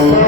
Oh,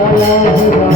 Oh